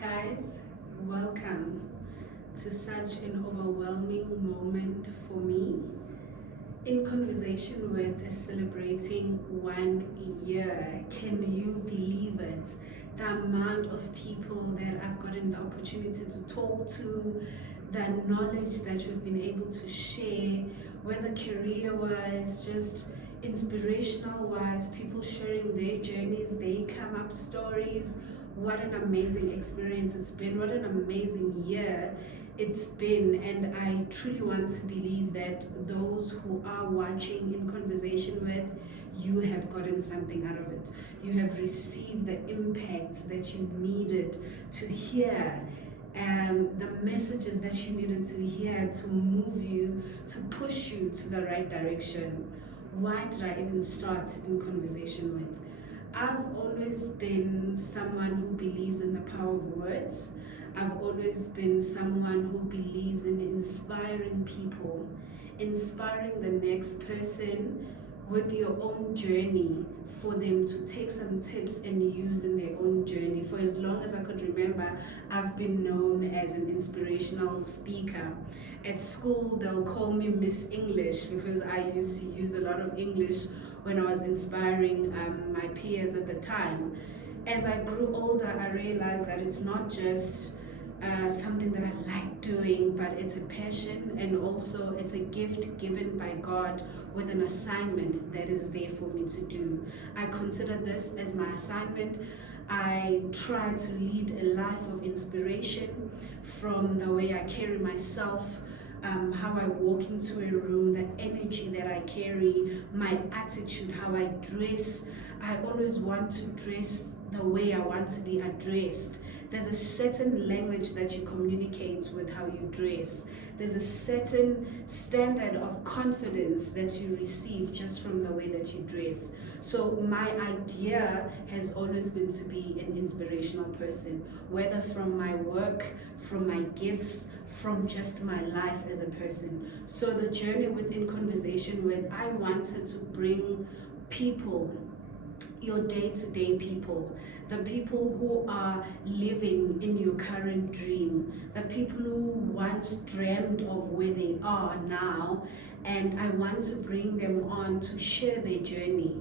Guys, welcome to such an overwhelming moment for me. In Conversation With is celebrating 1 year. Can you believe it? The amount of people that I've gotten the opportunity to talk to, the knowledge that we've been able to share, whether career-wise, just inspirational-wise, people sharing their journeys, their come-up stories. What an amazing experience it's been. What an amazing year it's been. And I truly want to believe that those who are watching In Conversation With, you have gotten something out of it. You have received the impact that you needed to hear, and the messages that you needed to hear to move you, to push you to the right direction. Why did I even start In Conversation With? I've always been someone who believes in the power of words. I've always been someone who believes in inspiring people, inspiring the next person with your own journey, for them to take some tips and use in their own journey. For as long as I could remember, I've been known as an inspirational speaker. At school, they'll call me Miss English because I used to use a lot of English when I was inspiring my peers at the time. As I grew older, I realized that it's not just something that I like doing, but it's a passion, and also it's a gift given by God with an assignment that is there for me to do. I consider this as my assignment. I try to lead a life of inspiration from the way I carry myself, how I walk into a room, the energy that I carry, my attitude, how I dress. I always want to dress the way I want to be addressed. There's a certain language that you communicate with how you dress. There's a certain standard of confidence that you receive just from the way that you dress. So my idea has always been to be an inspirational person, whether from my work, from my gifts, from just my life as a person. So the journey within Conversation With, I wanted to bring people, your day-to-day people, the people who are living in your current dream, the people who once dreamed of where they are now, and I want to bring them on to share their journey.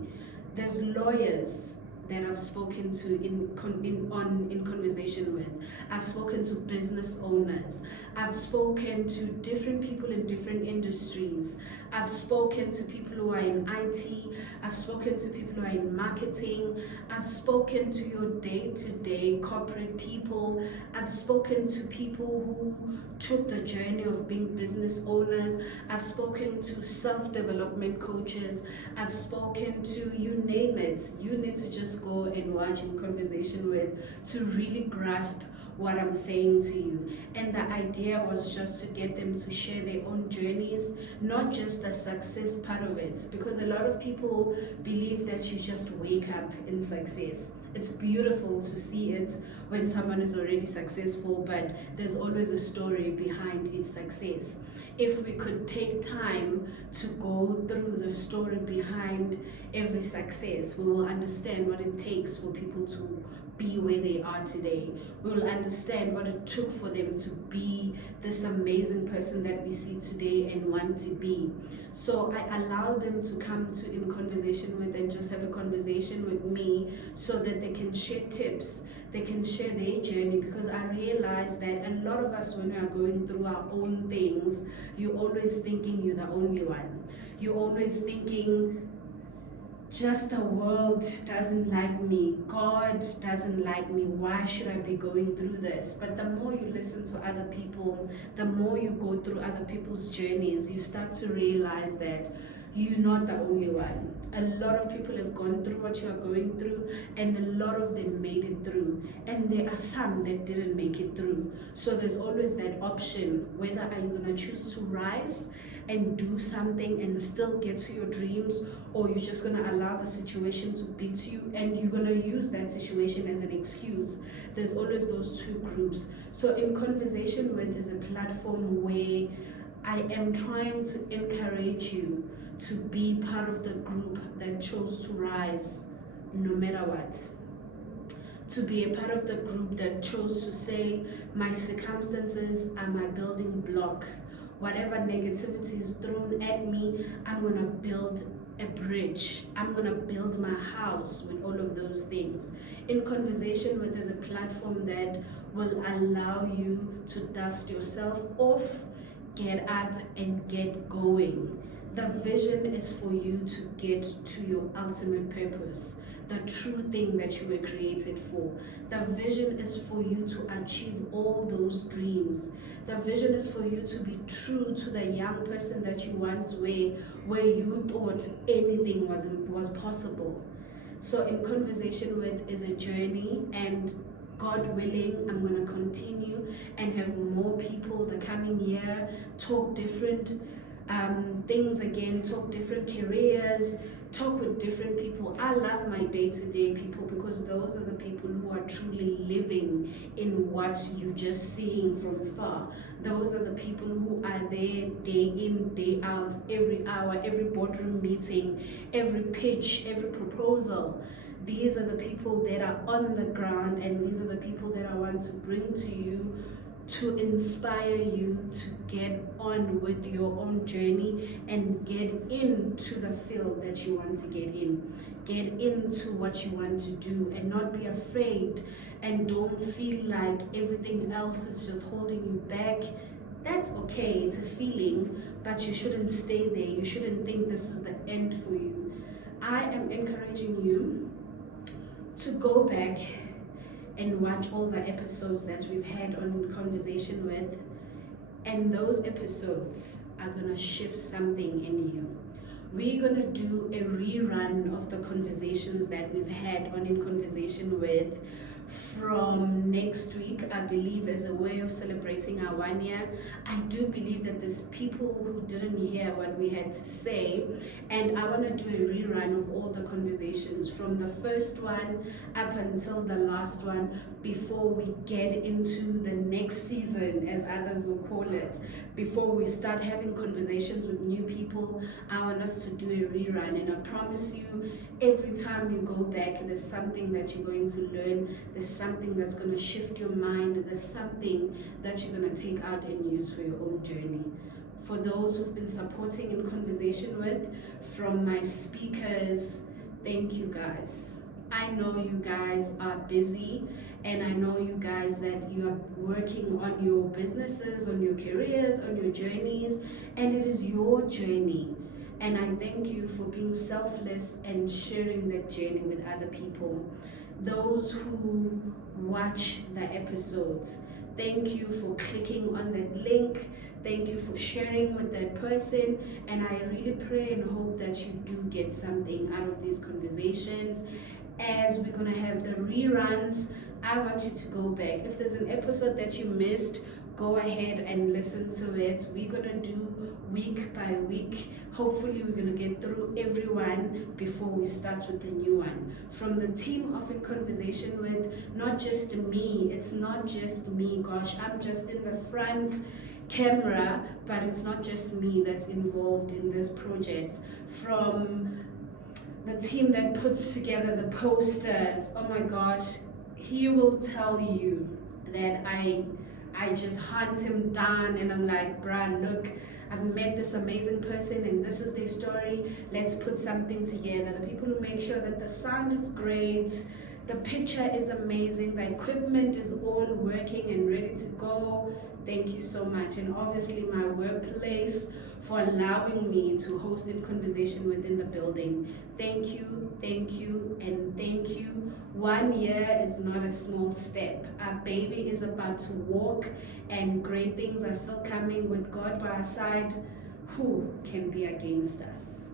There's lawyers that I've spoken to in Conversation With. I've spoken to business owners. I've spoken to different people in different industries. I've spoken to people who are in IT. I've spoken to people who are in marketing. I've spoken to your day-to-day corporate people. I've spoken to people who took the journey of being business owners. I've spoken to self-development coaches. I've spoken to, you name it. You need to just go and watch In Conversation With to really grasp what I'm saying to you. And the idea was just to get them to share their own journeys, not just the success part of it, because a lot of people believe that you just wake up in success. It's beautiful to see it when someone is already successful, but there's always a story behind its success. If we could take time to go through the story behind every success, we will understand what it takes for people to be where they are today. We will understand what it took for them to be this amazing person that we see today and want to be. So I allow them to come to In Conversation With and just have a conversation with me so that they can share tips, they can share their journey, because I realize that a lot of us, when we are going through our own things, you're always thinking you're the only one. You're always thinking, just the world doesn't like me, God doesn't like me, why should I be going through this? But the more you listen to other people, the more you go through other people's journeys, you start to realize that you're not the only one. A lot of people have gone through what you are going through, and a lot of them made it through, and there are some that didn't make it through. So there's always that option, whether are you going to choose to rise and do something and still get to your dreams, or you're just going to allow the situation to beat you and you're going to use that situation as an excuse. There's always those two groups. So In Conversation With is a platform where I am trying to encourage you to be part of the group that chose to rise no matter what. to be a part of the group that chose to say, my circumstances are my building block. Whatever negativity is thrown at me, I'm going to build a bridge. I'm going to build my house with all of those things. In Conversation With is a platform that will allow you to dust yourself off, get up, and get going. The vision is for you to get to your ultimate purpose, the true thing that you were created for. The vision is for you to achieve all those dreams. The vision is for you to be true to the young person that you once were, where you thought anything was possible. So in Conversation With is a journey, and God willing, I'm going to continue and have more people the coming year talk different things again, talk different careers, talk with different people. I love my day-to-day people because those are the people who are truly living in what you're just seeing from far. Those are the people who are there day in, day out, every hour, every boardroom meeting, every pitch, every proposal. These are the people that are on the ground, and these are the people that I want to bring to you to inspire you to get on with your own journey and get into the field that you want to get in. Get into what you want to do and not be afraid, and don't feel like everything else is just holding you back. That's okay, it's a feeling, but you shouldn't stay there. You shouldn't think this is the end for you. I am encouraging you to go back and watch all the episodes that we've had on Conversation With, and those episodes are gonna shift something in you. We're gonna do a rerun of the conversations that we've had on In Conversation With from next week, I believe, as a way of celebrating our 1 year. I do believe that there's people who didn't hear what we had to say, and I want to do a rerun of all the conversations from the first one up until the last one before we get into the next season, as others will call it. Before we start having conversations with new people, I want us to do a rerun, and I promise you, every time you go back, there's something that you're going to learn. There's something that's going to shift your mind. There's something that you're going to take out and use for your own journey. For those who've been supporting In Conversation With, from my speakers, thank you guys. I know you guys are busy, and I know you guys that you are working on your businesses, on your careers, on your journeys, and it is your journey. And I thank you for being selfless and sharing that journey with other people. Those who watch the episodes, thank you for clicking on that link. Thank you for sharing with that person. And I really pray and hope that you do get something out of these conversations. As we're going to have the reruns, I want you to go back. If there's an episode that you missed, go ahead and listen to it. We're going to do week by week. Hopefully we're going to get through everyone before we start with the new one. From the team of In Conversation With, not just me, it's not just me, gosh, I'm just in the front camera, but it's not just me that's involved in this project. From the team that puts together the posters, oh my gosh, he will tell you that I just hunt him down and I'm like, bruh, look, I've met this amazing person and this is their story. Let's put something together. The people who make sure that the sound is great, the picture is amazing, the equipment is all working and ready to go. Thank you so much. And obviously my workplace for allowing me to host In Conversation Within the building. Thank you, and thank you. 1 year is not a small step. Our baby is about to walk, and great things are still coming with God by our side. Who can be against us?